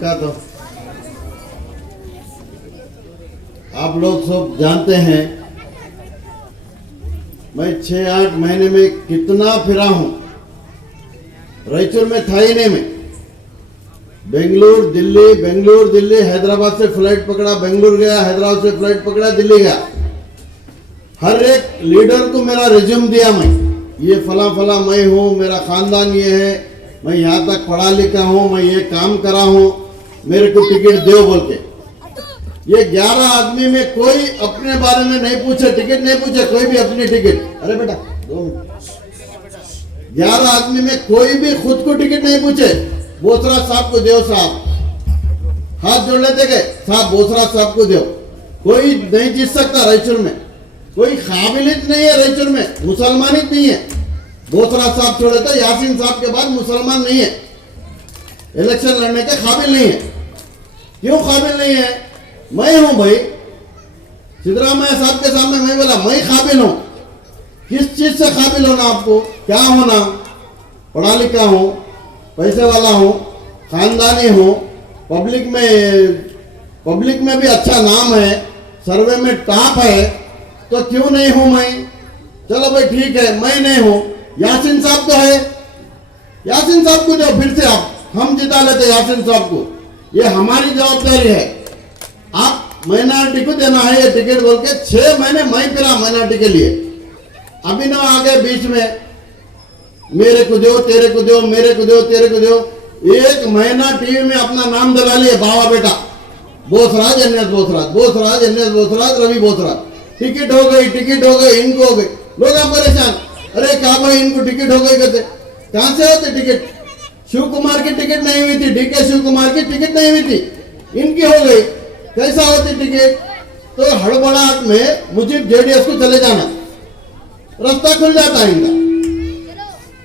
का तो आप लोग सब जानते हैं, मैं 6-8 महीने में कितना फिरा हूं। रायचूर में था ही नहीं मैं। बेंगलुरु दिल्ली, हैदराबाद से फ्लाइट पकड़ा, बेंगलुरु गया, हैदराबाद से फ्लाइट पकड़ा, दिल्ली गया। हर एक लीडर को मेरा रिज्यूम दिया, मैं ये फला फला मैं हूँ, मेरा खानदान ये है, मैं यहाँ तक पढ़ा लिखा हूँ, मैं ये काम करा हूँ, मेरे को टिकट दो बोल के। ये 11 आदमी में कोई अपने बारे में नहीं पूछे, टिकट नहीं पूछे, कोई भी अपनी टिकट। अरे बेटा 2 मिनट। 11 आदमी में कोई भी खुद को टिकट नहीं पूछे। बोसरा साहब को दो, साहब हाथ जोड़ लेते गए, साहब बोसरा साहब को दो। कोई नहीं जीत सकता रायचूर में, कोई काबिलियत नहीं है रायचूर में, मुसलमान ही नहीं है। बोसरा साहब छोड़े तो यासीन साहब के बाद मुसलमान नहीं है, इलेक्शन लड़ने के काबिल नहीं है। क्यों काबिल नहीं है? मैं हूं भाई। सिद्धरामैया साहब के सामने मैं बोला मैं काबिल हूं। किस चीज से काबिल होना आपको? क्या होना? पढ़ा लिखा हूं, पैसे वाला हूं, खानदानी हूं, पब्लिक में भी अच्छा नाम है, सर्वे में टॉप है, तो क्यों नहीं हूं मैं? चलो भाई ठीक है, मैं नहीं हूं। यासीन साहब तो है, यासीन साहब को जो फिर से आप हम जिता लेते यासीन साहब को। ये हमारी जवाबदारी है। आप माइनॉरिटी को देना है ये टिकट बोल के 6 महीने मैं फिरा माइनॉरिटी के लिए। अभी ना आगे बीच में मेरे को दो, तेरे को दो, मेरे को दो, तेरे को दो। 1 महीना टीवी में अपना नाम दला लिए, बाबा बेटा बोसराज, एनएस बोसराज, रवि बोसराज। टिकट हो गई, इनको हो गई। लोग आप परेशान, अरे क्या भाई इनको टिकट हो गई कहते। कहां से होते टिकट? शिव कुमार की टिकट नहीं हुई थी, डीके शिव कुमार की टिकट नहीं हुई थी, इनकी हो गई। कैसा होती टिकट? तो हड़बड़ाहट में मुझे जेडीएस को चले जाना, रास्ता खुल जाता है इनका।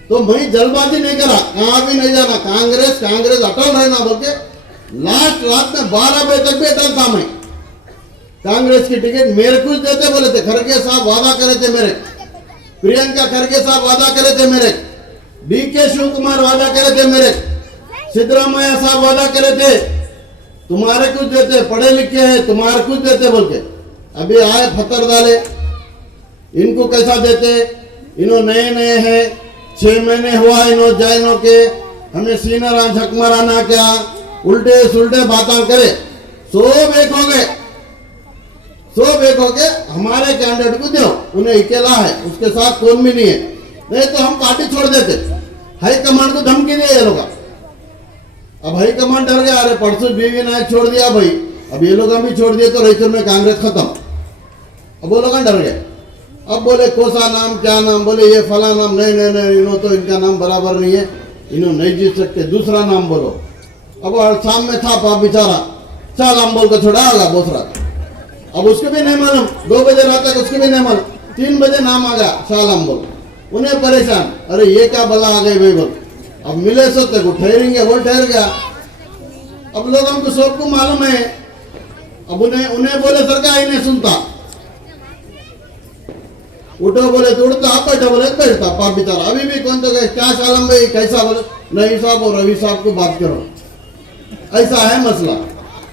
तो मैं जल्दबाजी नहीं करा, कहां भी नहीं जाना, कांग्रेस अटल रहना बोल के लास्ट रात में 12 बजे तक भी अटल था मैं। कांग्रेस की टिकट मेरे कुछ देते बोले थे, खड़गे साहब वादा करे थे मेरे, प्रियंका खड़गे साहब वादा करे थे मेरे, डीके शिव कुमार वादा करे थे मेरे, सिद्धरामैया साहब वादा करे थे तुम्हारे कुछ देते, पढ़े लिखे हैं तुम्हारे कुछ देते बोल के। अभी आए फतर डाले, इनको कैसा देते? इन्हों नए हैं, 6 महीने हुआ इन्हों जैनों के, हमें सीना झक मराना क्या, उल्टे सुल्टे बातें करे। सब एक हो गए, हमारे कैंडिडेट को दो, उन्हें अकेला है, उसके साथ कौन भी नहीं है, नहीं तो हम पार्टी छोड़ देते। हाईकमांड को धमकी दिए ये लोग। अब हाईकमांड डर गया, अरे परसों बीवी नायक छोड़ दिया भाई, अब ये लोग भी छोड़ दिए तो रायचूर में कांग्रेस खत्म। अब वो लोग डर गए। अब बोले कोसा नाम, क्या नाम? बोले ये फला नाम। नहीं, इन्हों तो इनका नाम बराबर नहीं है, इन्हों नहीं जीत सकते, दूसरा नाम बोलो। अब शाम में था पाप बेचारा, चाल नाम बोल कर छोड़ा होगा बोसरा। अब उसको भी नहीं मालूम, 2 बजे रात तक उसको भी नहीं मालूम, 3 बजे नाम आ गया शालाम बोल। उन्हें परेशान, अरे ये क्या बला आ गई भाई बोल। अब मिले सोते को ठहरेंगे, वो ठहर गया। अब लोगों को सबको मालूम है। अब उन्हें बोले सरकार ही नहीं सुनता, उठो बोले तो उठता, आप बैठो बोले बैठता पाप बेचारा। अभी भी कौन तो गए, क्या शालम भाई कैसा? बोले नहीं साहब और रवि साहब को बात करो, ऐसा है मसला।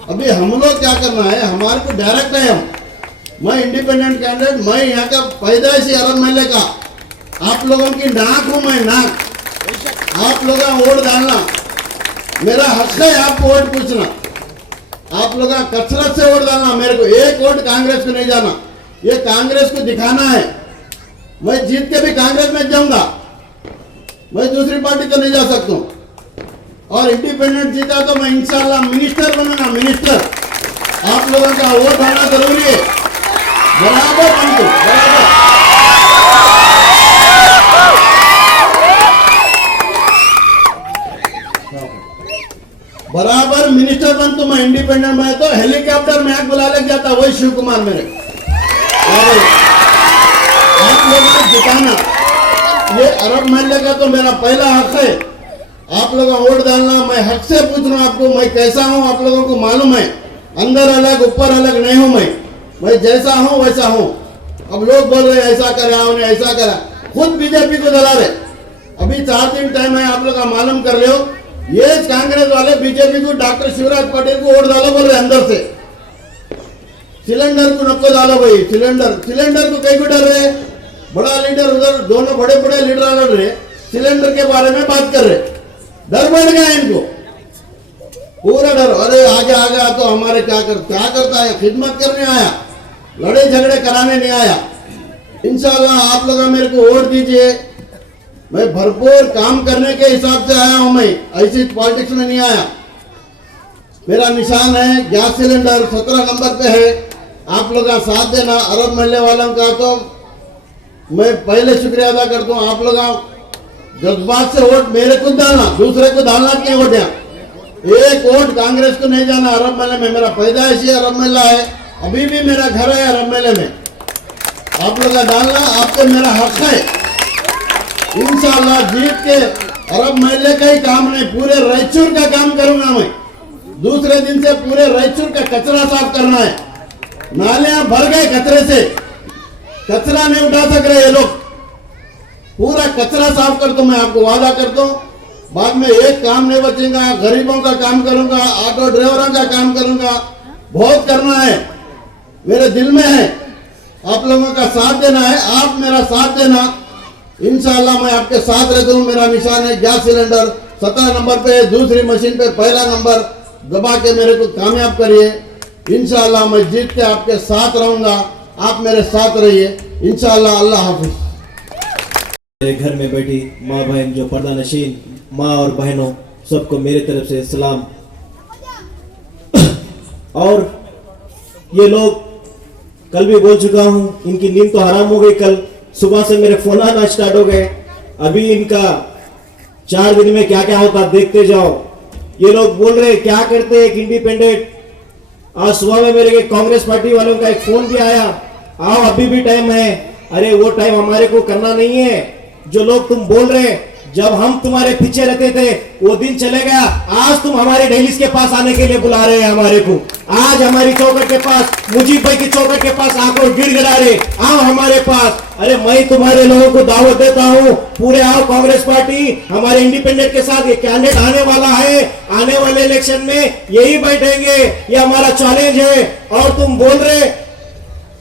अभी हम लोग क्या करना है, हमारे को डायरेक्ट है। मैं इंडिपेंडेंट कैंडिडेट, मैं यहाँ का पैदाइशी अरब महल का, आप लोगों की नाक हूं मैं, नाक। आप लोग वोट डालना, मेरा हक है आपको वोट पूछना। आप लोग कसरत से वोट डालना, मेरे को 1 वोट कांग्रेस को नहीं जाना। ये कांग्रेस को दिखाना है, मैं जीत के भी कांग्रेस में जाऊंगा, मैं दूसरी पार्टी तो नहीं जा सकता हूं। और इंडिपेंडेंट जीता तो मैं इंशाल्लाह मिनिस्टर बनूंगा, मिनिस्टर। आप लोगों का वोट डालना जरूरी है, बराबर बनूं, बराबर मिनिस्टर बन। तो मैं इंडिपेंडेंट में तो हेलीकॉप्टर में बुला ले जाता, वही शिव कुमार मेरे। आप लोगों को जिताना, ये अरब महल का तो मेरा पहला हक है। आप लोगों को वोट डालना, मैं हक से पूछ रहा हूं आपको, मैं कैसा हूं आप लोगों को मालूम है। अंदर अलग ऊपर अलग नहीं हूं मैं जैसा हूं वैसा हूं। अब लोग बोल रहे ऐसा करा, उन्हें ऐसा करा, खुद बीजेपी को दला रहे। अभी 4 दिन टाइम है, आप लोग का मालूम कर लो। ये कांग्रेस वाले बीजेपी को डॉक्टर शिवराज पटेल को वोट डालो बोल रहे अंदर से। सिलेंडर को नको डालो भाई, सिलेंडर को कहीं को डर रहे, बड़ा लीडर उधर, दोनों बड़े बड़े लीडर लड़ रहे, सिलेंडर के बारे में बात कर रहे, डर बढ़ गया इनको, पूरा डर। अरे आगे आ गया तो हमारे क्या करता है, खिदमत करने आया, लड़े झगड़े कराने नहीं आया। इंशाल्लाह आप लोग मेरे को वोट दीजिए, मैं भरपूर काम करने के हिसाब से आया हूं, मैं ऐसी पॉलिटिक्स में नहीं आया। मेरा निशान है गैस सिलेंडर 17 नंबर पे है, आप लोग का साथ देना। अरब महल्ले वालों का तो मैं पहले शुक्रिया अदा करता हूँ, आप लोग जज्बात से वोट मेरे को डालना, दूसरे को डालना नहीं वोट। यहाँ एक वोट कांग्रेस को नहीं जाना। अरब महल्ले में मेरा पैदाइश ही अरब महल्ला है, अभी भी मेरा घर है अरब महल्ले में, आप लोग का डालना आपके मेरा हक है। इंशाल्लाह जीत के अरब महल्ले का ही काम नहीं, पूरे रायचूर का काम करूंगा मैं। दूसरे दिन से पूरे रायचूर का कचरा साफ करना है, नालियां भर गए कचरे से, कचरा नहीं उठा सक रहे ये लोग, पूरा कचरा साफ कर दूं मैं, आपको वादा करता हूँ। बाद में एक काम नहीं बचेगा, गरीबों का काम करूंगा, ऑटो ड्राइवरों का काम करूंगा, बहुत करना है, मेरे दिल में है। आप लोगों का साथ देना है, आप मेरा साथ देना, इंशाल्लाह मैं आपके साथ रहता हूँ। मेरा निशान है गैस सिलेंडर 17 नंबर पे, दूसरी मशीन पे पहला नंबर दबा के मेरे को कामयाब करिए। इंशाल्लाह मैं जीत के आपके साथ रहूंगा, आप मेरे साथ रहिए इंशाल्लाह। अल्लाह हाफिज। मेरे घर में बैठी माँ बहन जो पर्दा नशीन माँ और बहनों, सबको मेरे तरफ से सलाम। और ये लोग कल भी बोल चुका हूँ, इनकी नींद तो हराम हो गई, कल सुबह से मेरे फोन आना स्टार्ट हो गए। अभी इनका 4 दिन में क्या क्या होता देखते जाओ। ये लोग बोल रहे क्या करते एक इंडिपेंडेंट। आज सुबह में मेरे कांग्रेस पार्टी वालों का एक फोन भी आया, आओ अभी भी टाइम है। अरे वो टाइम हमारे को करना नहीं है, जो लोग तुम बोल रहे जब हम तुम्हारे पीछे रहते थे वो दिन चले गया। आज तुम हमारे डेलीज के पास आने के लिए बुला रहे हैं हमारे को, आज हमारी चौखट के पास, मुजीब भाई की चौखट के पास आकर गिड़गिड़ा रहे, आओ हमारे पास। अरे मैं तुम्हारे लोगों को दावत देता हूँ, पूरे आओ कांग्रेस पार्टी हमारे इंडिपेंडेंट के साथ। ये कैंडिडेट आने वाला है, आने वाले इलेक्शन में यही बैठेंगे, ये हमारा चैलेंज है। और तुम बोल रहे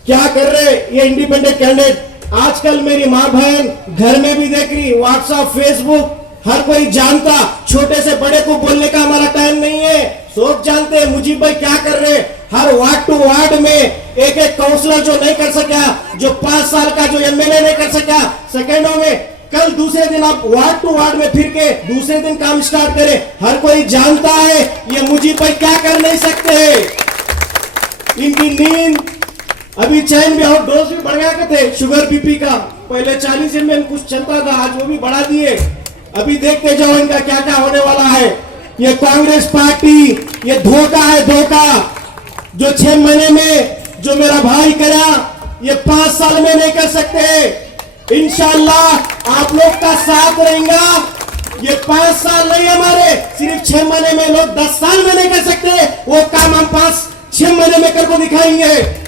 क्या कर रहे ये इंडिपेंडेंट कैंडिडेट। आजकल मेरी माँ बहन घर में भी देख रही, व्हाट्सएप फेसबुक हर कोई जानता, छोटे से बड़े को बोलने का हमारा टाइम नहीं है, सब जानते हैं मुजीब भाई क्या कर रहे। हर वार्ड टू वार्ड में एक एक काउंसलर जो नहीं कर सका, जो 5 साल का जो एमएलए नहीं कर सका, सेकेंडों में कल दूसरे दिन आप वार्ड टू वार्ड में फिर के दूसरे दिन काम स्टार्ट करें। हर कोई जानता है ये मुजीब भाई क्या कर नहीं सकते। इनकी नींद अभी चैन भी और डोज भी बढ़ गया थे शुगर बीपी का, पहले 40 ml कुछ चलता था, आज वो भी बढ़ा दिए। अभी देखते जाओ इनका क्या क्या होने वाला है। ये कांग्रेस पार्टी ये धोखा है, धोखा जो 6 महीने में जो मेरा भाई करा ये 5 साल में नहीं कर सकते। इंशाल्लाह आप लोग का साथ रहेगा। ये 5 साल नहीं हमारे, सिर्फ 6 महीने में लोग 10 साल में नहीं कर सकते, वो काम हम 5-6 महीने में करके दिखाएंगे।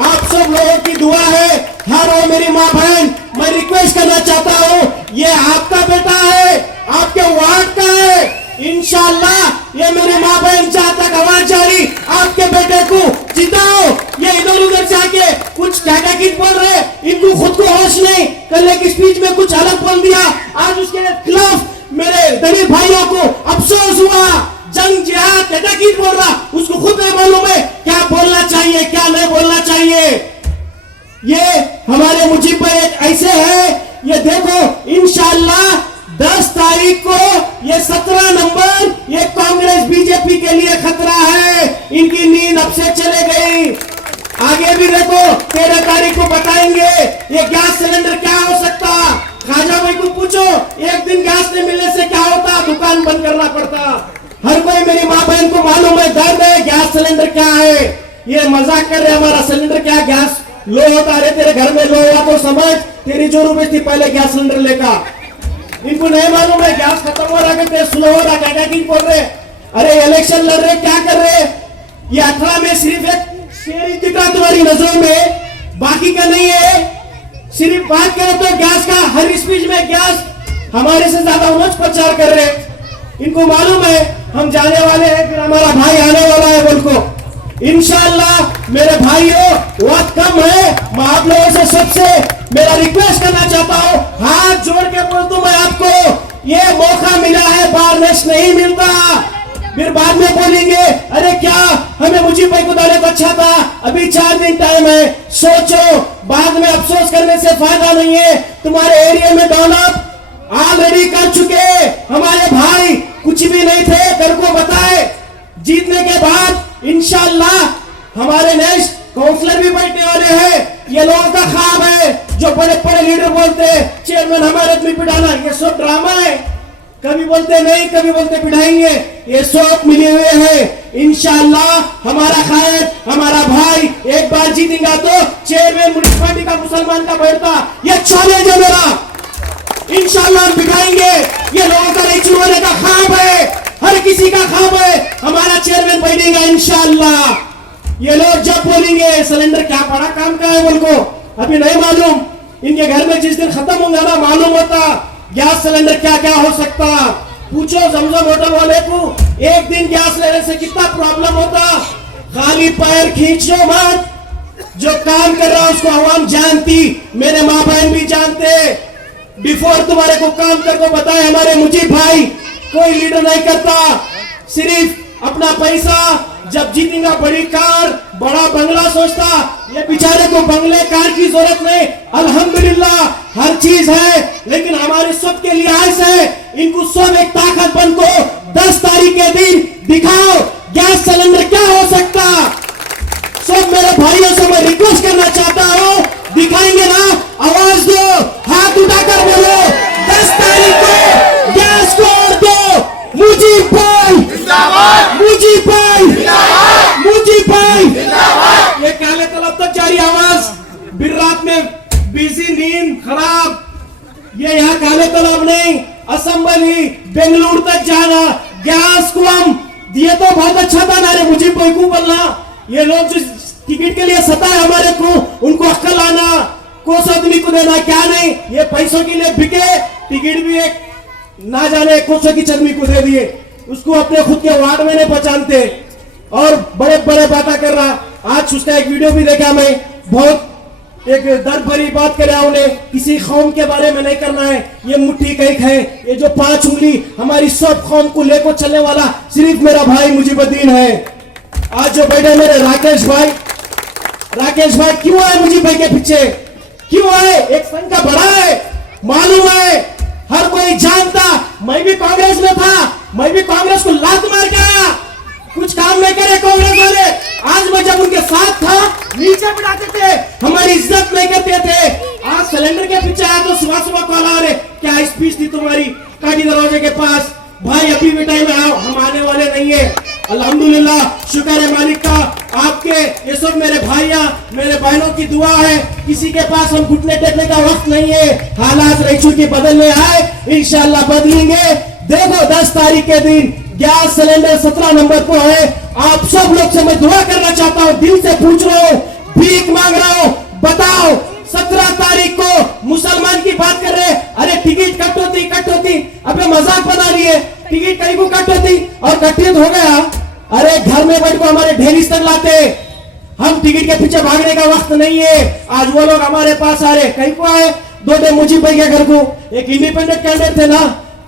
आप सब लोगों की दुआ है, हर वो मेरी माँ बहन, मैं रिक्वेस्ट करना चाहता हूँ, ये आपका बेटा है, आपके वार्ड का है। इंशाल्लाह ये मेरी माँ बहन जहाँ तक आवाज जा रही, आपके बेटे को जिताओ। ये इधर उधर जाके कुछ क्या गीत बोल रहे, इनको खुद को होश नहीं, कल एक स्पीच में कुछ अलग बोल दिया, आज उसके खिलाफ मेरे दलित भाइयों को अफसोस हुआ। जंग जिहाद क्या गीत बोल रहा, उसको खुद नहीं मालूम है क्या बोलना चाहिए क्या नहीं बोलना चाहिए। ये हमारे मुजीब भाई एक ऐसे है, ये देखो इंशाल्लाह 10 तारीख को ये 17 नंबर ये कांग्रेस बीजेपी के लिए खतरा है। इनकी नींद अब से चले गई। आगे भी देखो 13 तारीख को बताएंगे ये गैस सिलेंडर क्या हो सकता। खाजा भाई को पूछो, एक दिन गैस नहीं मिलने से क्या होता, दुकान बंद करना पड़ता। हर कोई मेरी माँ बहन को मालूम है दर्द है गैस सिलेंडर क्या है। ये मजाक कर रहे हमारा सिलेंडर क्या, गैस लो होता है, तेरे घर में लो हुआ तो समझ तेरी जो रुपए थी पहले गैस सिलेंडर लेकर। इनको नहीं मालूम है गैस खत्म हो रहा है, स्लो हो रहा क्या की बोल रहे। अरे इलेक्शन लड़ रहे क्या कर रहे, ये 18 में सिर्फ एक शेर दिख रहा तुम्हारी नजरों में, बाकी का नहीं है। सिर्फ बात करो तो गैस का, हर स्पीच में गैस, हमारे से ज्यादा उन्होंने प्रचार कर रहे। इनको मालूम है हम जाने वाले हैं, फिर हमारा भाई आने वाला है बोल को। इंशाअल्लाह मेरे भाइयों वक्त कम है, मैं आप लोगों से सबसे मेरा रिक्वेस्ट करना चाहता हूँ, हाथ जोड़ के बोलता हूँ मैं आपको, ये मौका मिला है, बार नेक्स्ट नहीं मिलता। फिर बाद में बोलेंगे अरे क्या हमें मुजीब भाई को डाले तो अच्छा था, अभी 4 दिन टाइम है, सोचो, बाद में अफसोस करने से फायदा नहीं है। तुम्हारे एरिया में डेवलप ऑलरेडी कर चुके हमारे भाई, कुछ भी नहीं थे, कर को बताए, जीतने के बाद इंशाअल्लाह हमारे नेक्स्ट काउंसलर भी बैठने वाले हैं। ये लोगों का ख्वाब है, जो बड़े बड़े लीडर बोलते हैं चेयरमैन हमारे आदमी पिटाना, ये सब ड्रामा है, कभी बोलते नहीं, कभी बोलते पिटाएंगे, ये सब मिले हुए हैं। इंशाअल्लाह हमारा खायद, हमारा भाई एक बार जीतेगा तो चेयरमैन म्युनिसिपैलिटी का मुसलमान का बैठता, ये चैलेंज है मेरा। इंशाअल्लाह हम बिठाएंगे, ये लोगों का नहीं चुनवाने का ख्वाब है, हर किसी का ख्वाब है, हमारा चेयरमैन बैठेगा इंशाअल्लाह। ये लोग जब बोलेंगे सिलेंडर क्या बड़ा काम का है बोल को, अभी नहीं मालूम, इनके घर में जिस दिन खत्म होगा ना मालूम होता गैस सिलेंडर क्या क्या हो सकता। पूछो जमजम होटल वाले को, एक दिन गैस लेने से कितना प्रॉब्लम होता। खाली पैर खींचो मत, जो काम कर रहा है उसको आवाम जानती, मेरे माँ बहन भी जानते। बिफोर तुम्हारे को काम करके बताए हमारे मुजीब भाई, कोई लीडर नहीं करता, सिर्फ अपना पैसा, जब जीतेगा बड़ी कार बड़ा बंगला सोचता। ये बेचारे को बंगले कार की जरूरत नहीं, अल्हम्दुलिल्लाह हर चीज है, लेकिन हमारे सब के लिए ऐसा है, इनको सब एक ताकत बन को 10 तारीख के दिन दिखाओ गैस सिलेंडर क्या हो सकता। सब मेरे भाइयों से मैं रिक्वेस्ट करना चाहता हूँ, दिखाएंगे ना, आवाज दो, हाथ उठाकर बोलो, 10 तारीख को गैस को दो, मुजीब भाई, मुजीब भाई, मुजीब भाई। ये काले तलब तक जारी आवाज, फिर रात में बिजी, नींद खराब, ये यहाँ काले तलब नहीं, असम्बली बेंगलुरु तक जाना, गैस को हम दिए तो बहुत अच्छा था ना रे मुजीब भाई को बोलना। ये लोग जो टिकट के लिए सताए हमारे को, उनको अक्ल आना, कोस आदमी को देना क्या नहीं, ये पैसों के लिए बिके, टिकट भी एक ना जाने कोसों की चदमी को दे दिए, उसको अपने खुद के वार्ड में नहीं पहचानते और बड़े बड़े बातें कर रहा। आज उसका एक वीडियो भी देखा मैं, बहुत एक दर्द भरी बात कर रहा उन्हें, किसी कौम के बारे में नहीं करना है, ये मुट्ठी कैक है, ये जो 5 उंगली हमारी सब कौम को लेकर चलने वाला सिर्फ मेरा भाई मुजीबुद्दीन है। आज जो बैठे मेरे राकेश भाई क्यों आए मुजीब भाई के पीछे, क्यों आए, एक संघ का बड़ा है, मालूम है, हर कोई जानता, मैं भी कांग्रेस में था, मैं भी कांग्रेस को लात मार के आया, कुछ काम नहीं करे कांग्रेस वाले। आज मैं जब उनके साथ था नीचे बिठाते थे, हमारी इज्जत नहीं करते थे। आज सिलेंडर के पीछे आया तो सुबह सुबह कॉल आ रहे, क्या स्पीच थी तुम्हारी काटी दरवाजे के पास, भाई अभी भी टाइम आओ, हम आने वाले नहीं है। अल्हम्दुलिल्लाह शुक्र है मालिक का, आपके ये सब मेरे भाइयां मेरे बहनों की दुआ है, किसी के पास हम घुटने टेकने का वक्त नहीं है, हालात रह चुके बदलने आए, इंशाल्लाह बदलेंगे। देखो 10 तारीख के दिन गैस सिलेंडर 17 नंबर पर है, आप सब लोग से मैं दुआ करना चाहता हूँ, दिल से पूछ रहा हूँ, भीख मांग रहा हूँ, बताओ 17 तारीख को मुसलमान की बात कर रहे, अरे टिकट कटोती, अबे मजाक बना लिए, टिकट कहीं को कटोती और कटियत हो गया, अरे घर में बैठ को हमारे ढेरी तक लाते, हम टिकट के पीछे भागने का वक्त नहीं है। आज वो लोग हमारे पास आ रहे, कहीं को आए, 2 दिन मुजीब भाई के घर को, एक इंडिपेंडेंट कैंडिडेट थे ना,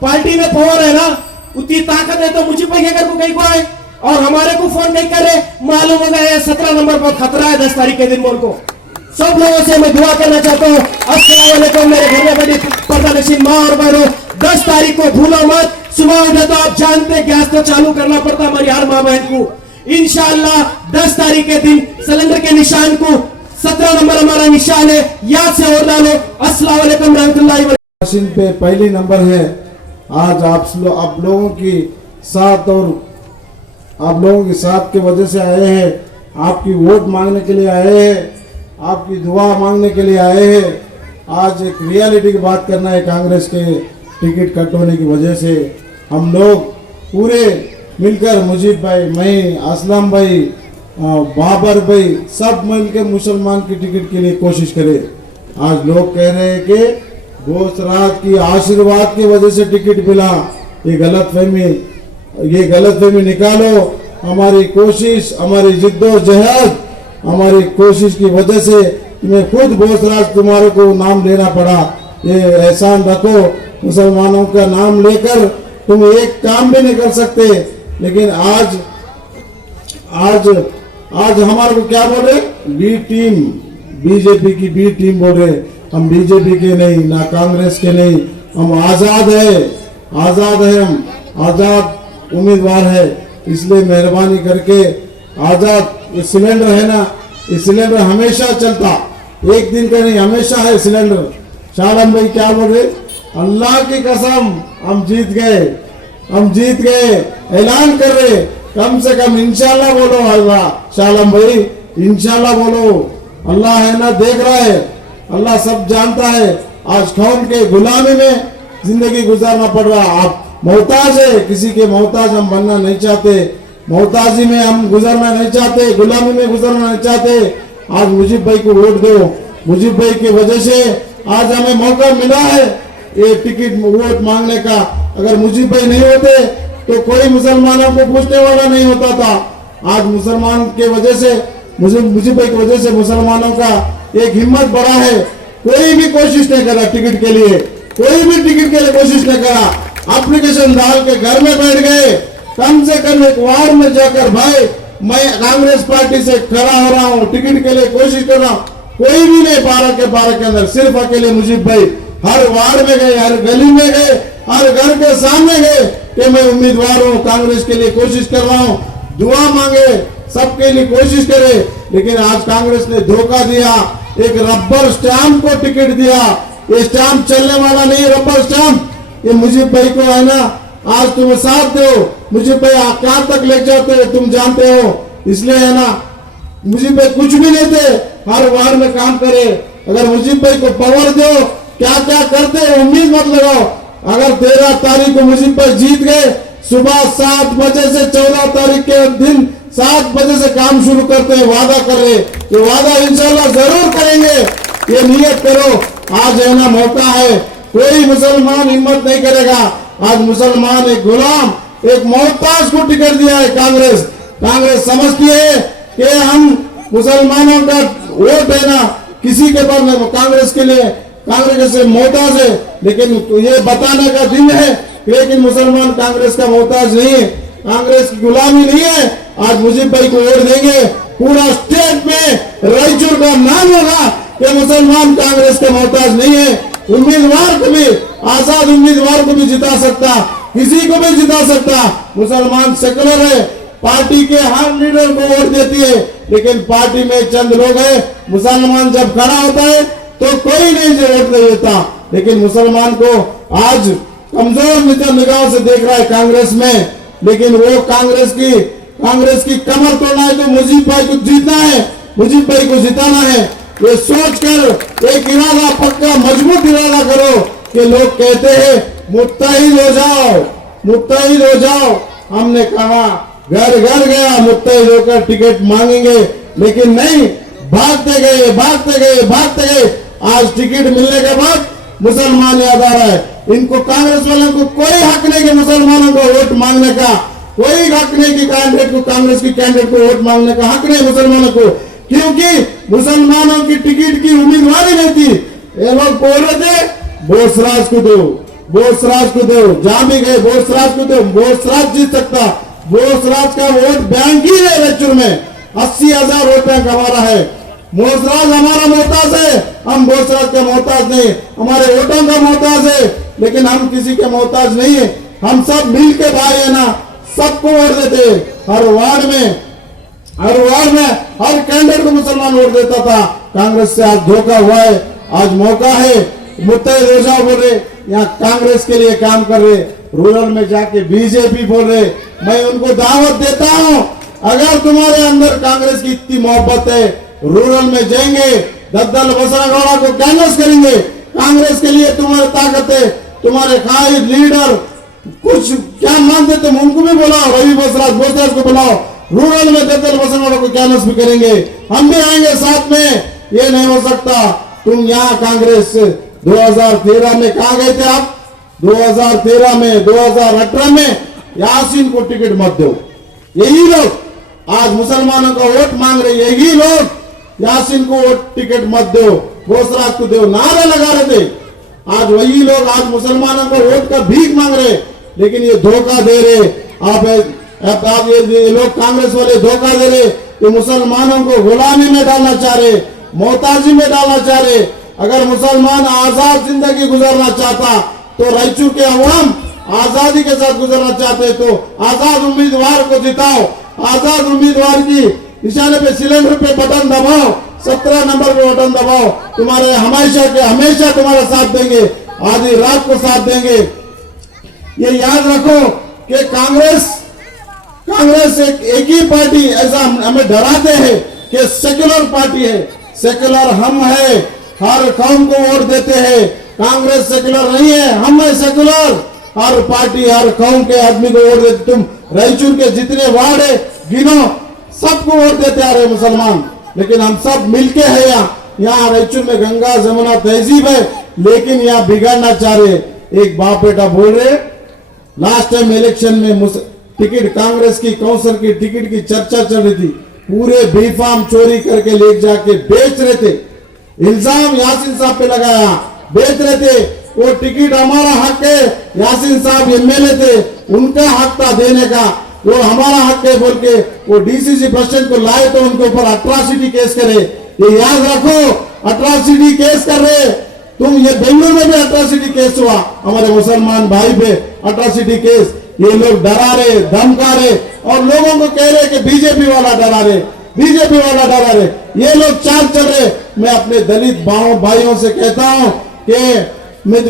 पार्टी में पावर है ना, उतनी ताकत है तो मुझे भाई कर को कहीं को आए और हमारे को फोन नहीं कर रहे, मालूम होगा ये 17 नंबर पर खतरा है 10 तारीख के दिन बोल को। सब लोगों से मैं दुआ करना चाहता हूँ, अस्सलाम वालेकुम मेरे घर में बड़ी पर्दा नशीन माँ और बहनों, 10 तारीख को भूलो मत, सुबह उठे तो आप जानते गैस तो चालू करना पड़ता हमारी हर माँ बहन को। इंशाअल्लाह 10 तारीख के दिन सिलेंडर के निशान को 17 नंबर हमारा निशान है, याद से और डालो। अस्सलाम वालेकुम रहमतुल्लाहि व मशीन पे पहली नंबर है। आज आप लोगों की साथ और आप लोगों की साथ की वजह से आए हैं, आपकी वोट मांगने के लिए आए हैं, आपकी दुआ मांगने के लिए आए हैं। आज एक रियलिटी की बात करना है, कांग्रेस के टिकट कट होने की वजह से हम लोग पूरे मिलकर, मुजीब भाई, मैं, असलम भाई, बाबर भाई, सब मिलकर मुसलमान की टिकट के लिए कोशिश करें। आज लोग कह रहे हैं कि दोस्त रात की आशीर्वाद की वजह से टिकट मिला, ये गलतफहमी निकालो। हमारी कोशिश, हमारी जिद्दोजहद, हमारी कोशिश की वजह से तुम्हें खुद बोसराज तुम्हारे को नाम लेना पड़ा। ये एहसान रखो, मुसलमानों का नाम लेकर तुम एक काम भी नहीं कर सकते। लेकिन आज हमारे को क्या बोल रहे, बी टीम, बीजेपी की बी टीम बोल रहे। हम बीजेपी के नहीं, ना कांग्रेस के नहीं, हम आजाद है, हम आजाद उम्मीदवार है। इसलिए मेहरबानी करके आजाद, ये सिलेंडर है ना, ये सिलेंडर हमेशा चलता, एक दिन का नहीं, हमेशा है सिलेंडर। शाह आलम भाई क्या बोल रहे, अल्लाह की कसम हम जीत गए, ऐलान कर रहे। कम से कम इंशाल्लाह बोलो अल्लाह, शाह आलम भाई इंशाल्लाह बोलो। अल्लाह है ना, देख रहा है, अल्लाह सब जानता है। आज कौन के गुलामी में जिंदगी गुजारना पड़ रहा। आप मोहताज है, किसी के मोहताज हम बनना नहीं चाहते, मोहताजी में हम गुजरना नहीं चाहते, गुलामी में गुजरना नहीं चाहते। आज मुजीब भाई को वोट दो। मुजीब भाई की वजह से आज हमें मौका मिला है ये टिकट वोट मांगने का। अगर मुजीब भाई नहीं होते तो कोई मुसलमानों को पूछने वाला नहीं होता था। आज मुसलमान के वजह से, मुजीब भाई की वजह से मुसलमानों का एक हिम्मत बढ़ा है। कोई भी कोशिश नहीं करा टिकट के लिए, कोई भी टिकट के लिए कोशिश नहीं करा। एप्लीकेशन डाल के घर में बैठ गए। कम से कम एक वार्ड में जाकर, भाई मैं कांग्रेस पार्टी से खड़ा हो रहा हूँ, टिकट के लिए कोशिश कर रहा हूँ। कोई भी नहीं, 12 के अंदर सिर्फ अकेले मुजीब भाई हर वार्ड में गए, हर गली में गए, हर घर के सामने गए कि मैं उम्मीदवार हूँ, कांग्रेस के लिए कोशिश कर रहा हूँ। दुआ मांगे, सबके लिए कोशिश करे। लेकिन आज कांग्रेस ने धोखा दिया, एक रबर स्टैंप को टिकट दिया। ये स्टैंप चलने वाला नहीं, रबर स्टैंप। ये मुजीब भाई को है ना, आज तुम साथ दो, मुजीब भाई आप कहां तक ले जाते हो तुम जानते हो। इसलिए है ना, मुजीब भाई कुछ भी नहीं थे, हर वार्ड में काम करे। अगर मुजीब भाई को पावर दो, क्या क्या करते हैं उम्मीद मत लगाओ। अगर 13 तारीख को मुजीब भाई जीत गए, सुबह 7 बजे से 14 तारीख के दिन 7 बजे से काम शुरू करते हैं, वादा कर रहे। ये वादा इंशाल्लाह जरूर करेंगे, ये नियत करो। आज है ना मौका है, कोई मुसलमान हिम्मत नहीं करेगा। आज मुसलमान एक गुलाम, एक मोहताज को टिकट दिया है कांग्रेस समझती है कि हम मुसलमानों का वोट देना किसी के पास नहीं, कांग्रेस के लिए कांग्रेस से मोहताज है। लेकिन ये बताने का दिन है, लेकिन मुसलमान कांग्रेस का मोहताज नहीं है, कांग्रेस की गुलामी नहीं है। आज मुजीब भाई को वोट देंगे, पूरा स्टेट में रायचूर का नाम होगा कि मुसलमान कांग्रेस का मोहताज नहीं है। उम्मीदवार को भी, आजाद उम्मीदवार को भी जिता सकता, किसी को भी जिता सकता। मुसलमान सेकुलर है, पार्टी के हर लीडर को वोट देती है, लेकिन पार्टी में चंद लोग हैं। मुसलमान जब खड़ा होता है तो कोई नहीं जो वोट नहीं देता। लेकिन मुसलमान को आज कमजोर निगाह से देख रहा है कांग्रेस में। लेकिन वो कांग्रेस की कमर तोड़ना है तो मुजीब भाई को जीतना है, मुजीब भाई को जिताना है। ये सोच कर एक इरादा, पक्का मजबूत इरादा करो कि लोग कहते हैं मुत्तहिद हो जाओ। हमने कहा घर घर गया, मुत्तहिद होकर टिकट मांगेंगे, लेकिन नहीं, भागते गए। आज टिकट मिलने के बाद मुसलमान याद आ रहा है। इनको कांग्रेस वालों को कोई हक नहीं कि मुसलमानों को वोट मांगने का, कोई हक नहीं कि कैंडिडेट को, कांग्रेस की कैंडिडेट को वोट मांगने का हक नहीं मुसलमानों को, क्योंकि मुसलमानों की टिकट की उम्मीदवारी नहीं थी। ये लोग बोल रहे थे बोसराज को दो, जहां भी गए बोसराज को दो, बोसराज जीत सकता। बोसराज का वोट बैंक ही है रायचूर में, 80,000 वोट बैंक हमारा है। बोसराज हमारा मोहताज है, हम बोसराज का मोहताज नहीं, हमारे वोटों का मोहताज है। लेकिन हम किसी के मोहताज नहीं है, हम सब मिल के भाई है ना, सबको वोट देते। हर वार्ड में हर कैंडिडेट को मुसलमान वोट देता था। कांग्रेस से आज धोखा हुआ है, आज मौका है, मुत्तहिद हो जाओ बोल रहे, यहाँ कांग्रेस के लिए काम कर रहे, रूरल में जाके बीजेपी बोल रहे। मैं उनको दावत देता हूँ, अगर तुम्हारे अंदर कांग्रेस की इतनी मोहब्बत है, रूरल में जाएंगे, दद्दल बसरागौड़ा को कैनवस करेंगे। कांग्रेस के लिए तुम्हारी ताकत है, तुम्हारे कायद लीडर कुछ क्या मानते तुम उनको भी बुलाओ, रवि बोसराज को बुलाओ, रूरल में दद्दल बसरागौड़ा को कैनवस भी करेंगे, हम भी आएंगे साथ में। ये नहीं हो सकता। तुम यहाँ कांग्रेस 2013 में कहा गए थे आप? 2013 में 2018 में यासीन को टिकट मत दो। यही लोग आज मुसलमानों का वोट मांग रहे, यही लोग यासीन को वोट टिकट मत दो, घोषराज को दो नारे लगा रहे थे। आज वही लोग आज मुसलमानों को वोट का भीख मांग रहे, लेकिन ये धोखा दे रहे। आप ये लोग कांग्रेस वाले धोखा दे रहे, ये मुसलमानों को गुलामी में डालना चाह रहे, मोहताजी में डालना चाह रहे। अगर मुसलमान आजाद जिंदगी गुजरना चाहता तो रायचूर के अवाम आजादी के साथ गुजरना चाहते तो आजाद उम्मीदवार को जिताओ, आजाद उम्मीदवार की निशाने पे सिलेंडर पे बटन दबाओ, 17 नंबर पे बटन दबाओ, तुम्हारे हमेशा तुम्हारा साथ देंगे, आधी रात को साथ देंगे। ये याद रखो कि कांग्रेस एक ही पार्टी, ऐसा हमें डराते हैं कि सेक्युलर पार्टी है। सेक्युलर हम है, हर कौम को वोट देते हैं। कांग्रेस सेक्युलर नहीं है, हम है सेक्युलर। हर पार्टी हर कौम के आदमी को वोट देते। तुम रायचूर के जितने वार्ड है गिनो, सबको वोट देते आ रहे मुसलमान, लेकिन हम सब मिलके है। यहाँ रायचूर में गंगा जमुना तहजीब है, लेकिन यहाँ बिगाड़ना चाह रहे। एक बाप बेटा बोल रहे, लास्ट टाइम इलेक्शन में टिकट कांग्रेस की काउंसिल की टिकट की चर्चा चल रही थी, पूरे बीफार्म चोरी करके ले जाके बेच रहे थे। इल्जाम यासीन साहब पे लगाया, बेच रहे थे। वो टिकट हमारा हक है, यासीन साहब एमएलए थे, उनका हक था देने का, वो हमारा हक है बोल के वो डीसीसी प्रेसिडेंट को लाए तो उनके ऊपर अट्रॉसिटी केस करे। ये याद रखो, अट्रॉसिटी केस कर रहे तुम। ये बेंगलुरु में भी अट्रॉसिटी केस हुआ हमारे मुसलमान भाई पे, अट्रॉसिटी केस। ये लोग डरा रहे, धमका रहे और लोगों को कह रहे कि बीजेपी वाला डरा रहे, बीजेपी वाला डरा रहे। ये लोग चाल चल रहे। मैं अपने दलित भाइयों से कहता हूं कि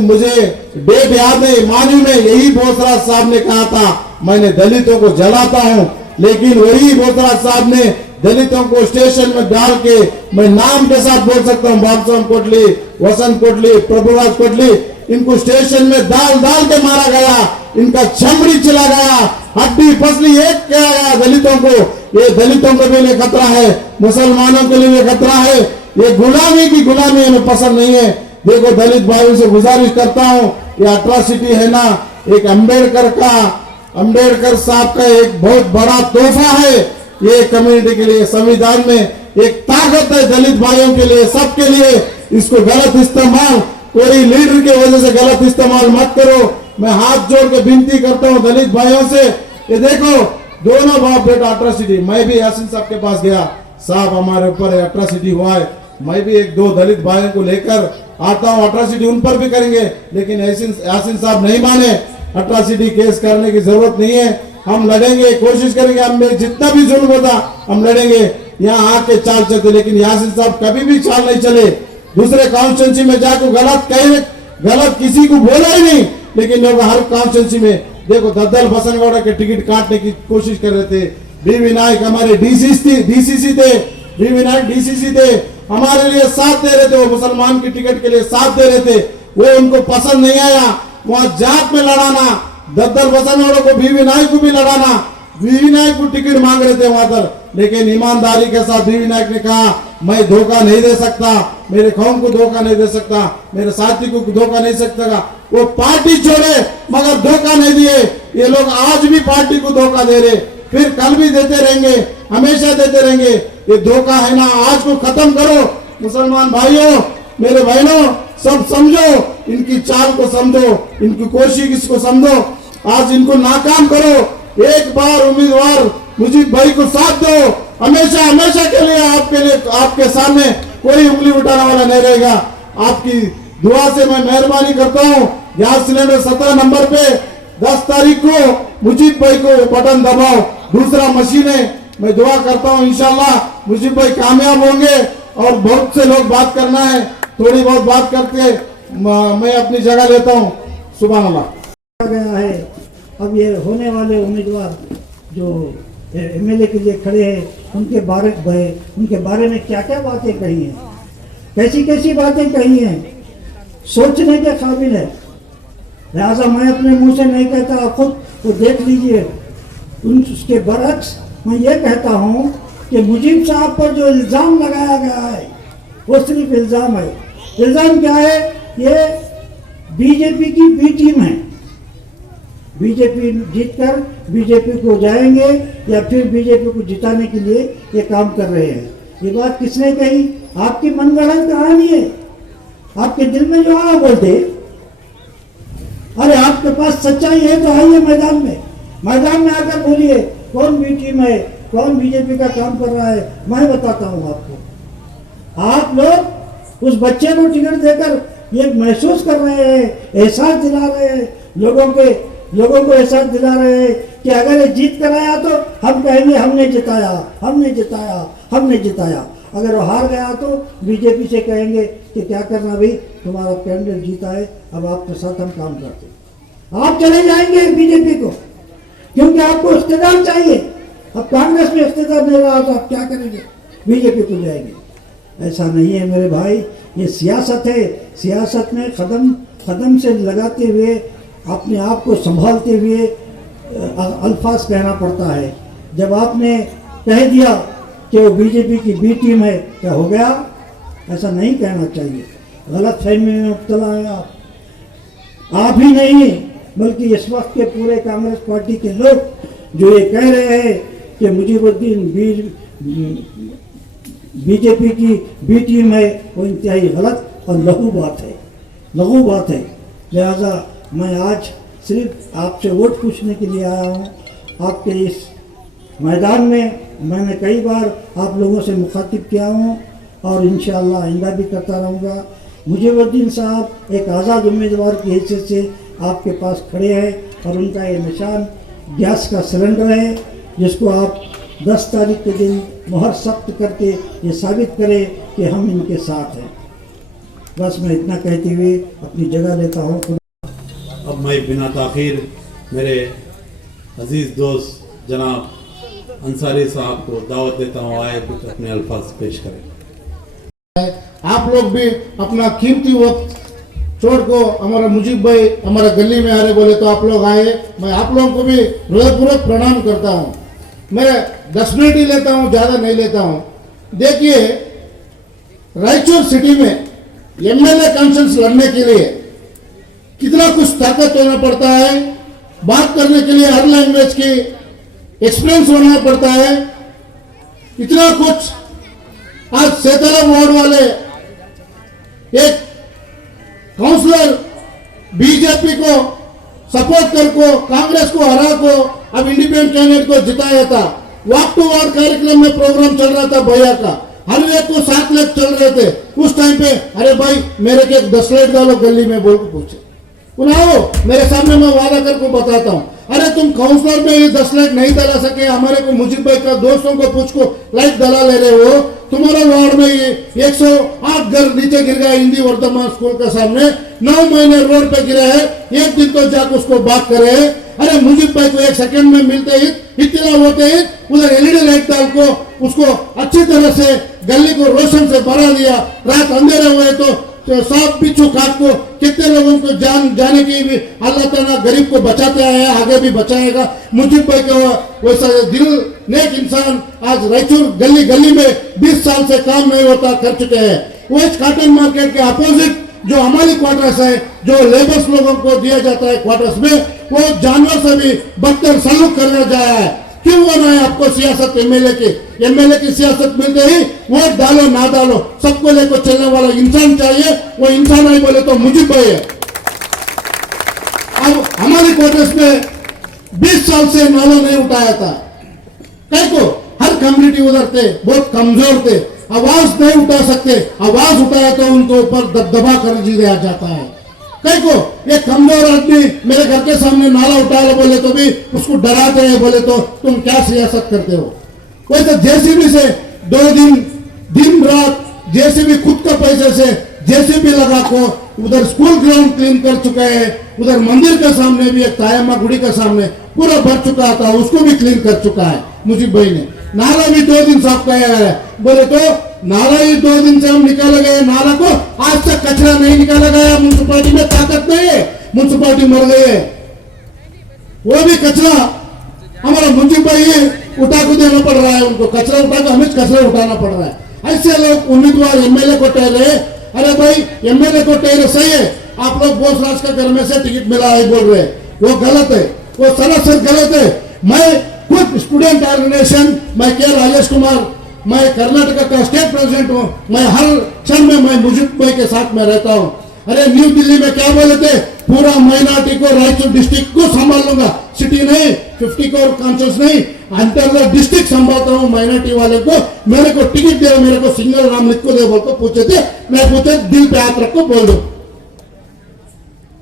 मुझे डेट याद नहीं, मानू में यही बोसराज साहब ने कहा था मैंने दलितों को जलाता हूं, लेकिन वही बोसराज साहब ने दलितों को स्टेशन में डाल के, मैं नाम के साथ बोल सकता हूं, बाबूसाहब कोटली, वसंत कोटली, प्रभुराज कोटली, इनको स्टेशन में डाल के मारा गया, इनका चमड़ी चला गया, हड्डी फसली एक किया गया दलितों को। ये दलितों के लिए खतरा है, मुसलमानों के लिए खतरा है। ये गुलामी की गुलामी हमें पसंद नहीं है। देखो दलित भाइयों से गुजारिश करता हूँ, ये अट्रॉसिटी है ना, एक अम्बेडकर साहब का एक बहुत बड़ा तोहफा है ये कम्युनिटी के लिए। संविधान में एक ताकत है दलित भाइयों के लिए, सबके लिए। इसको गलत इस्तेमाल, कोई लीडर की वजह से गलत इस्तेमाल मत करो। मैं हाथ जोड़ के विनती करता हूँ दलित भाइयों से, ये देखो दोनों बाप बेटा अट्रॉसिटी। मैं भी यासीन साहब के पास गया, साहब हमारे ऊपर अट्रॉसिटी हुआ है, मैं भी एक दो दलित भाइयों को लेकर आता हूँ, अट्रॉसिटी उन पर भी करेंगे, लेकिन यासीन साहब नहीं माने। अट्रॉसिटी केस करने की जरूरत नहीं है, हम लड़ेंगे, कोशिश करेंगे, हम जितना भी जुल्म होता हम लड़ेंगे। यहाँ आके चाल चलते, लेकिन यासीन साहब कभी भी चाल नहीं चले। दूसरे कॉन्स्टिट्यूंसी में जाकर गलत किसी को बोला ही नहीं, लेकिन लोग हर कॉन्स्टिट्यूंसी में देखो दद्दल बसनगौड़ा के टिकट काटने की कोशिश कर रहे थे। बी विनायक हमारे डीसीसी थे, बी विनायक डीसीसी थे, हमारे लिए साथ दे रहे थे, वो मुसलमान की टिकट के लिए साथ दे रहे थे। वो उनको पसंद नहीं आया, वहां जात में लड़ाना, दद्दल बसनगौड़ा को बी विनायक को भी लड़ाना, बी विनायक को टिकट मांग रहे थे वहां पर, लेकिन ईमानदारी के साथ बी विनायक ने कहा मैं धोखा नहीं दे सकता, मेरे कौम को धोखा नहीं दे सकता, मेरे साथी को धोखा नहीं सकता। वो पार्टी छोड़े मगर धोखा नहीं दिए। ये लोग आज भी पार्टी को धोखा दे रहे, फिर कल भी देते रहेंगे, हमेशा देते रहेंगे। ये धोखा है ना, आज को खत्म करो। मुसलमान भाइयों, मेरे बहनों, सब समझो, इनकी चाल को समझो, इनकी कोशिश को समझो, आज इनको नाकाम करो। एक बार उम्मीदवार मुजीब भाई को साथ दो, हमेशा के लिए आपके सामने कोई उंगली उठाने वाला नहीं रहेगा। आपकी दुआ से मैं मेहरबानी करता हूँ, गैस सिलेंडर 17 नंबर पे 10 तारीख को मुजीब भाई को बटन दबाओ, दूसरा मशीन है। मैं दुआ करता हूँ इंशाल्लाह मुजीब भाई कामयाब होंगे। और बहुत से लोग बात करना है, थोड़ी बहुत बात करके मैं अपनी जगह लेता हूँ। सुभान अल्लाह। गया है अब ये होने वाले उम्मीदवार जो एमएलए के लिए खड़े हैं, उनके बारे में क्या क्या बातें कही हैं, कैसी बातें कही हैं, सोचने के काबिल है। लिहाजा मैं अपने मुंह से नहीं कहता, आप खुद वो देख लीजिए। उसके बरक्स मैं ये कहता हूँ कि मुजीब साहब पर जो इल्ज़ाम लगाया गया है वो सिर्फ इल्ज़ाम है। इल्ज़ाम क्या है? ये बीजेपी की बी टीम है। बीजेपी जीतकर बीजेपी को जाएंगे या फिर बीजेपी को जिताने के लिए ये काम कर रहे हैं। ये बात किसने कही? आपकी मनगढ़ंत कहानी है, आपके दिल में जो आया बोलते। अरे आपके पास सच्चाई है तो आइए मैदान में आकर बोलिए कौन बी टीम है, कौन बीजेपी का काम कर रहा है, मैं बताता हूँ आपको। आप लोग उस बच्चे को टिकट देकर ये महसूस कर रहे हैं, एहसास दिला रहे हैं, लोगों को एहसास दिला रहे हैं कि अगर ये जीत कर आया तो हम कहेंगे हमने जिताया। अगर वो हार गया तो बीजेपी से कहेंगे कि क्या करना भाई, तुम्हारा कैंडिडेट जीता है, अब आपके साथ हम काम करते हैं। आप चले जाएंगे बीजेपी को, क्योंकि आपको इख्तियार चाहिए। अब कांग्रेस में इख्तियार नहीं रहा तो आप क्या करेंगे? बीजेपी को जाएंगे। ऐसा नहीं है मेरे भाई, ये सियासत है। सियासत में कदम से लगाते हुए, अपने आप को संभालते हुए अल्फाज कहना पड़ता है। जब आपने कह दिया कि वो बीजेपी की बी टीम है, क्या हो गया? ऐसा नहीं कहना चाहिए। गलत फहमी में मुब्तला है आप ही नहीं, बल्कि इस वक्त के पूरे कांग्रेस पार्टी के लोग जो ये कह रहे हैं कि मुजीबुद्दीन बीजेपी की बी टीम है, वो इंतहाई गलत और लघु बात है। लिहाजा मैं आज सिर्फ आपसे वोट पूछने के लिए आया हूँ। आपके इस मैदान में मैंने कई बार आप लोगों से मुखातिब किया हूँ और इंशाअल्लाह आइंदा भी करता रहूँगा। मुजीबुद्दीन साहब एक आज़ाद उम्मीदवार की हैसियत से आपके पास खड़े हैं और उनका ये निशान गैस का सिलेंडर है, जिसको आप 10 तारीख के दिन मुहर सख्त करके ये साबित करें कि हम इनके साथ हैं। बस मैं इतना कहते हुए अपनी जगह लेता हूँ। अब मैं बिना ताखीर मेरे अजीज़ दोस्त जनाब अंसारी साहब को दावत देता हूँ, आए कुछ अपने अल्फाज पेश करें। आप लोग भी अपना कीमती वक्त छोड़ को हमारा मुजीब भाई हमारा गली में आ रहे बोले तो आप लोग आए। मैं आप लोगों को भी हृदयपूर्वक प्रणाम करता हूँ। मैं 10 मिनट ही लेता हूँ, ज़्यादा नहीं लेता हूँ। देखिए, रायचूर सिटी में एमएलए कॉन्फ्रेंस लड़ने के लिए कितना कुछ ताकत होना पड़ता है। बात करने के लिए हर लैंग्वेज की एक्सपीरियंस होना पड़ता है। इतना कुछ आज सेतरा वार्ड वाले एक काउंसलर बीजेपी को सपोर्ट कर को कांग्रेस को हरा को अब इंडिपेंडेंट कैंडिडेट को जिताया था। वॉक टू वार्ड कार्यक्रम में प्रोग्राम चल रहा था भैया का, हर एक को 7 लाख चल रहे थे उस टाइम पे। अरे भाई मेरे के 10 लाख डालो गली में बोल के पूछे, उन्हें मेरे सामने मैं वादा करके बताता हूँ। अरे तुम काउंसलर में ये 10 लाख नहीं डला सके, हमारे को मुजीब भाई का दोस्तों को पूछ को लाइक डला ले रहे हो। तुम्हारा वार्ड में ये 108 घर नीचे गिर गया हिंदी वर्तमान स्कूल के सामने, 9 महीने रोड पे गिरे हैं। एक दिन तो जाकर उसको बात करे। अरे मुजीब भाई को 1 सेकंड में मिलते ही इतना होते ही उधर एलईडी लाइट डाल को उसको अच्छी तरह से गली को रोशन से भरा दिया। रात अंधेरे हुए तो सांप बिच्छू काट को कितने लोगों को जाने की भी अल्लाह ताला गरीब को बचाते आया, आगे भी बचाएगा। मुजीब भाई का वैसा दिल नेक इंसान आज रायचूर गली गली में 20 साल से काम नहीं होता कर चुके हैं। वेस्ट कॉटन मार्केट के अपोजिट जो हमारी क्वार्टर्स है, जो लेबर्स लोगों को दिया जाता है क्वार्टर्स में, वो जानवर से भी बदतर सलूक करने जाया है। क्यों होना है आपको सियासत? एमएलए की सियासत मिलते ही वोट डालो ना डालो, सबको लेकर चलने वाला इंसान चाहिए। वो इंसान नहीं बोले तो मुजीब भाई है। अब हमारे क्वार्टर्स में 20 साल से नाला नहीं उठाया था। कई को हर कम्युनिटी उधर थे, बहुत कमजोर थे, आवाज नहीं उठा सकते। आवाज उठाया तो उनको ऊपर दबदबा कर दिया जाता है। कई को एक कमजोर आदमी मेरे घर के सामने नाला उठा लो बोले तो भी उसको डराते हैं, बोले तो तुम क्या सियासत करते हो। वैसे जेसीबी से 2 दिन रात जेसीबी खुद का पैसे से जेसीबी लगा को उधर स्कूल ग्राउंड क्लीन कर चुका है। उधर मंदिर के सामने भी एक तायम्मा गुड़ी के सामने पूरा भर चुका था, उसको भी क्लीन कर चुका है मुजीब भाई ने। नाला भी 2 दिन साफ किया है, बोले तो नाला ही 2 दिन से हम निकाले गए। नाला को आज तक कचरा नहीं निकाला गया। म्यूनसिपालिटी में ताकत नहीं है, म्यूनसिपालिटी मर गई है। वो भी कचरा हमारा मुजीब भाई उठा को देना पड़ रहा है, उनको कचरा उठा के हमें कचरा उठाना पड़ रहा है। ऐसे लोग उम्मीदवार एमएलए को ठहरे। अरे भाई एमएलए को ठहरे सही है, आप लोग बोसराज का घर में से टिकट मिला है बोल रहे हैं, वो गलत है, वो सरासर गलत है। मैं खुद स्टूडेंट ऑर्गेनाइजेशन, मैं के राजेश कुमार, मैं कर्नाटक का स्टेट प्रेसिडेंट हूँ, मैं हर क्षण में मैं मुजीब भाई के साथ में रहता हूँ। अरे न्यू दिल्ली में क्या बोले थे, पूरा माइनॉरिटी को रायचूर डिस्ट्रिक्ट को संभाल लूंगा, सिटी नहीं, 50 करोड़ कॉन्शियस नहीं, अंतर डिस्ट्रिक्ट संभालता हूँ माइनॉरिटी वाले को, मेरे को टिकट दे, मेरे को सिंगल नाम लिख को दे बोल को पूछे थे, मैं पूछे दिल पे हाथ रख को बोल दो।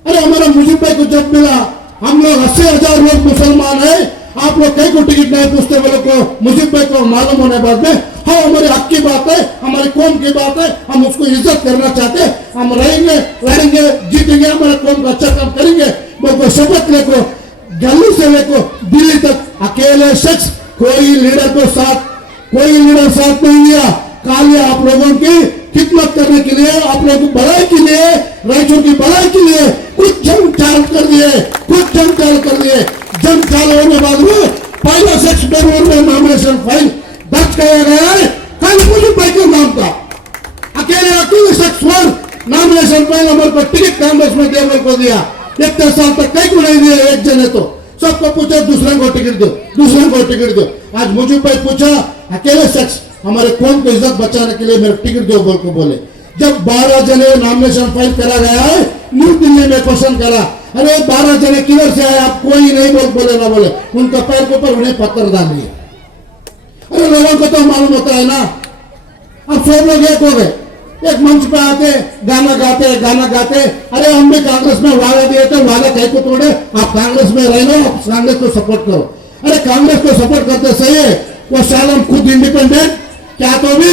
अरे हमारा मुजीब भाई को जब मिला, हम लोग 80,000 लोग मुसलमान है, आप लोग कई को टिकट नहीं पूछते बोले को मुजीब भाई को मालूम होने बाद में, हाँ हमारे हक की बात है, हमारी कौम की बात है, हम उसको इज्जत करना चाहते हैं, हम रहेंगे, लड़ेंगे, जीतेंगे, हमारे कौम का अच्छा काम करेंगे। वो शपथ लेको गली से लेको दिल्ली तक अकेले शख्स, कोई लीडर को साथ, कोई लीडर साथ नहीं दिया, खाली आप लोगों की खिदमत करने के लिए, आप लोगों की भलाई के लिए, रायचूर की भलाई के लिए कुछ जंग चाल कर दिए, कुछ जंग चाल कर दिए। जंग चाल होने बाद में पहला शख्स बेंगलुरु में नॉमिनेशन फाइल दर्ज किया गया है, कल मुझे भाई के नाम का अकेले शख्स पर नॉमिनेशन फाइल हमारे को टिकट कांग्रेस में देवल को दिया। 1 साल तक कई को नहीं दिया, एक जने तो सबको पूछा दूसरे को टिकट दो, दूसरे को टिकट दो। आज मुझे भाई पूछा अकेले शख्स हमारे कौम को इज्जत बचाने के लिए मेरे टिकट दो बोल को बोले। जब 12 जने नॉमिनेशन फाइल करा गया है, न्यू दिल्ली में क्वेश्चन करा, अरे 12 जने किधर से आए, आप कोई नहीं बोले ना बोले, उनका पैर के ऊपर उन्हें पत्थर डालिए। अरे लोगों को तो मालूम होता है ना। अब सब लोग एक हो गए, एक मंच पे आते गाना गाते, अरे हम भी कांग्रेस में वादा दिए थे, वादा कहीं को तोड़े, आप कांग्रेस में रह लो, आप कांग्रेस को सपोर्ट करो। अरे कांग्रेस को सपोर्ट करते सही है, वो शालम खुद इंडिपेंडेंट क्या तो भी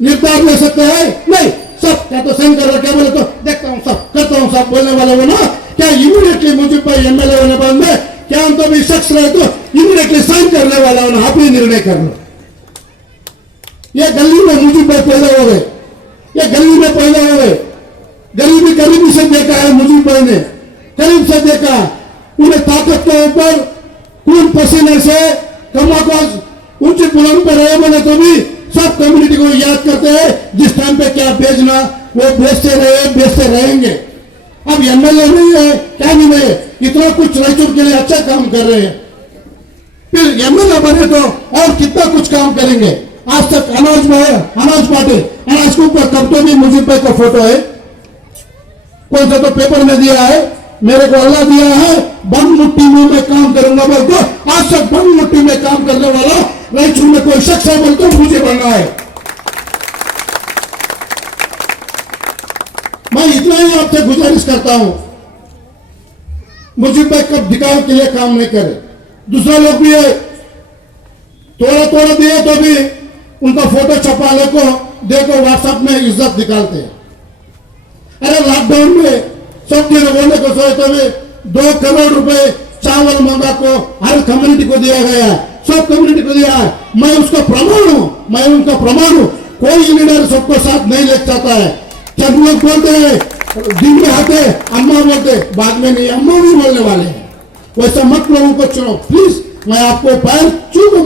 निर्धार ले सकते हैं, नहीं सब क्या तो साइन कर क्या बोले तो देखता हूँ सब करता हूँ सब बोलने वाले हो ना, क्या इमीडिएटली मुझे भाई एमएलए होने बाद में क्या हम तो भी शख्स रहे तो इमीडिएटली साइन करने वाला हो ना, आप ही निर्णय कर लो। ये गली में मुझे भाई पैदा हो गए, ये गली में पैदा हो गए, गरीबी गरीबी से देखा है मुझे भाई ने, करीब से देखा, उन्हें ताकत के ऊपर खून पसीने से कमाकाज ऊंचे बुलंद पर रहे बोले तो भी सब कम्युनिटी को याद करते हैं, जिस टाइम पे क्या भेजना वो भेजते रहेंगे। अब एमएलए नहीं है, क्या नहीं है, इतना कुछ रायचूर के लिए अच्छा काम कर रहे हैं, फिर एमएलए बने तो और कितना कुछ काम करेंगे। आज तक अनाज बांटे, अनाज के ऊपर कब तो भी मुझे पे का फोटो है, कौन सा तो पेपर में दिया है, मेरे को अल्लाह दिया है, बंद मुट्ठी में मैं काम करूंगा बोल तो आज तक बंद मुट्ठी में काम करने वाला रायचूर में कोई शख्स है बोल तो मुझे बनना है। मैं इतना ही आपसे गुजारिश करता हूं, मुझे पे कब दिखाव के लिए काम नहीं करे। दूसरा लोग भी है, थोड़ा दिए तो भी उनका फोटो छपा ले को देखो व्हाट्सएप में इज्जत निकालते हैं। अरे लॉकडाउन में सब दिन बोलने को सोचे तो भी 2 करोड़ रुपए चावल मंगा को हर कम्युनिटी को दिया गया है, सब कम्युनिटी को दिया है। मैं उसका प्रमाण हूं, मैं उनका प्रमाण हूं। कोई लीडर सबको साथ नहीं ले चाहता है। चंद लोग बोलते हैं दिन में आते अम्मा बोलते, बाद में नहीं, अम्मा भी बोलने वाले हैं। वैसा मत लोगों को चुनो प्लीज। मैं आपको पैर चूमू,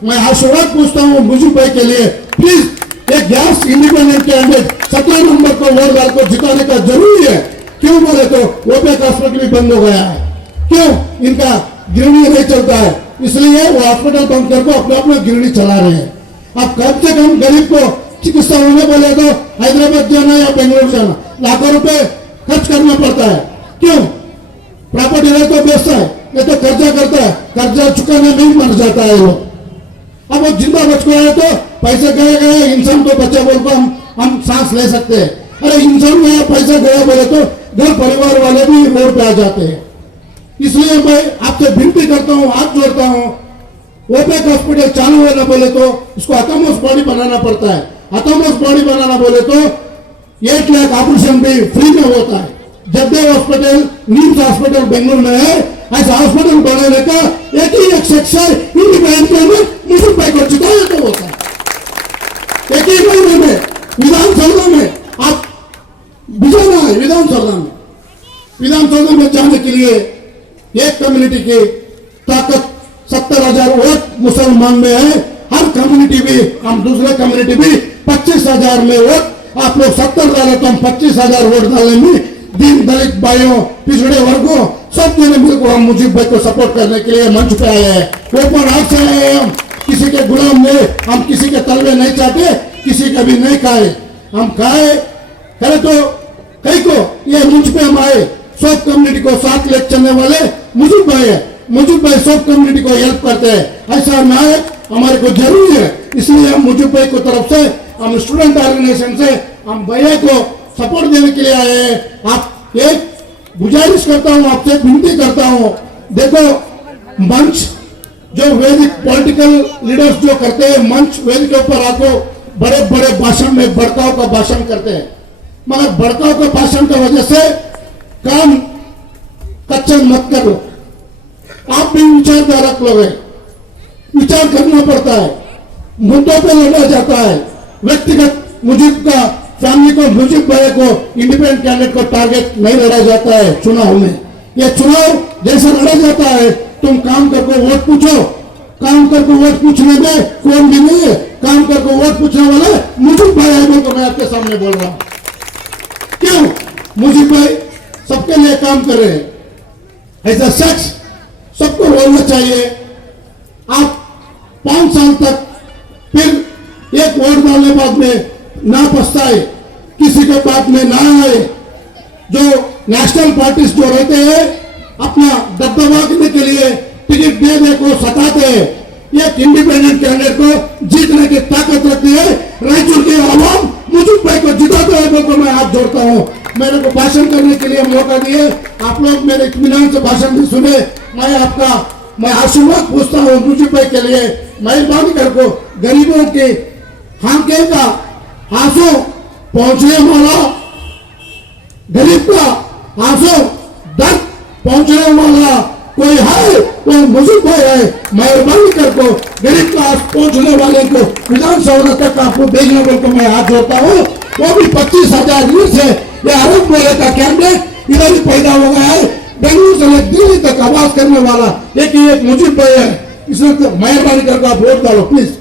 मैं आशीर्वाद पूछता हूँ मुझे भाई के लिए, प्लीज एक गैस इंडिपेंडेंट कैंडिडेट 17 नंबर को वोट डाल को जिताने का जरूरी है। क्यों बोले तो ओपेक हॉस्पिटल भी बंद हो गया है, क्यों इनका गिरणी नहीं चलता है, इसलिए वो हॉस्पिटल बंद करके अपना गिरणी चला रहे हैं। अब कम से कम गरीब को चिकित्सा होने बोले तो हैदराबाद जाना या बेंगलुरु जाना लाखों रुपए खर्च करना पड़ता है। क्यों? प्रॉपर्टी रहे तो बेचता है, ये तो कर्जा करता है, कर्जा चुकाने में ही मर जाता है लोग। अब वो जिंदा बच गया है तो पैसे गए, इंसान तो बच्चा बोल को हम सांस ले सकते हैं। अरे इंसान गया, पैसा गया बोले तो घर परिवार वाले भी रोड पे आ जाते हैं। इसलिए मैं आपसे विनती करता हूँ, हाथ जोड़ता हूँ, ओपेक हॉस्पिटल चालू होना बोले तो इसको अटोमस बॉडी बनाना पड़ता है। अटोमस बॉडी बनाना बोले तो 1 लाख ऑपरेशन भी फ्री में होता है। Jagdev hospital, names hospital Bengaluru में है, ऐसा हॉस्पिटल बनाने का एक ही एक सेक्शन इंडिपेंडेंट मुझे भाई को जिताया तो होता है। एक ही महीने में विधानसभा में आप बुझाना है, विधानसभा में जाने के लिए एक कम्युनिटी की ताकत 70,000 वोट मुसलमान में है। हर कम्युनिटी भी, हम दूसरे कम्युनिटी भी 25,000 में वोट, आप लोग 70 डाले तो हम 25,000 वोट डालने में दीन दलित भाइयों, पिछड़े वर्गों, सब जने मिलकर हम मुजीब भाई को सपोर्ट करने के लिए मंच पे आए हैं। ओपन हाथ से आए हैं हम, किसी के गुलाम नहीं, हम किसी के तलवे नहीं चाहते, किसी का भी नहीं खाए। हम खाए करे तो कई को ये मंच पे हम आए, सब कम्युनिटी को साथ ले चलने वाले मुजीब भाई है। मुजीब भाई सब कम्युनिटी को हेल्प करते हैं, ऐसा नायक हमारे को जरूरी है। इसलिए हम मुजीब भाई को तरफ से, हम स्टूडेंट ऑर्गेनाइजेशन से हम भैया को सपोर्ट देने के लिए आए हैं। आप एक गुजारिश करता हूं, आपसे विनती करता हूं, देखो मंच जो वैदिक पॉलिटिकल लीडर्स जो करते हैं, मंच वेद के ऊपर आको बड़े बड़े भाषण में भड़काव का भाषण करते हैं, मगर भड़काव का भाषण की वजह से काम कच्चा मत करो। आप भी विचारधारक लोग हैं, विचार करना पड़ता है, मुद्दों पे लड़ा जाता है। व्यक्तिगत मुजीब का फैमिली को, मुजीब भाई को, इंडिपेंडेंट कैंडिडेट को टारगेट नहीं लड़ा जाता है चुनाव में। ये चुनाव जैसा लड़ा जाता है, तुम काम करके वोट पूछो, काम करके वोट पूछने में कौन भी नहीं है, काम करके वोट पूछने वाला मुजीब भाई है, को मैं आपके सामने बोल रहा हूं। क्यों? मुजीब भाई सबके लिए काम कर रहे हैं। ऐसा शख्स सबको बोलना चाहिए। आप 5 साल तक फिर एक वोट डालने बाद में ना पछताए, किसी के बात में ना आए। जो नेशनल पार्टीज जो रहते हैं, अपना दबदबा करने के लिए टिकट दे को सताते हैं। एक इंडिपेंडेंट कैंडिडेट को जीतने की ताकत रखती है। रायचूर के आवाम मुजीब भाई को जिताते हैं को मैं हाथ जोड़ता हूं। मेरे को भाषण करने के लिए मौका दिए, आप लोग मेरे इत्मीनान से भाषण भी सुने। मैं आशीर्वाद पूछता हूँ मुजीब भाई के लिए, मेहरबानी करके गरीबों के हांके का आंसू पहुंचने वाला, गरीब का आंसू दर्द पहुंचने वाला कोई है, वो मुजीब भाई है। मेहरबानी करके गरीब का आंसू पहुंचने वाले को विधानसभा तक आपको भेजने को मैं हाथ जोड़ता हूँ। वो भी 25,000 यूथ से ये अरब बोले का कैंडिडेट इधर ही पैदा हो गया है, बेंगलुरु से दिल्ली तक आवाज करने वाला एक ही एक मुजीब भाई है। इसलिए मेहरबानी करके आप वोट डालो प्लीज।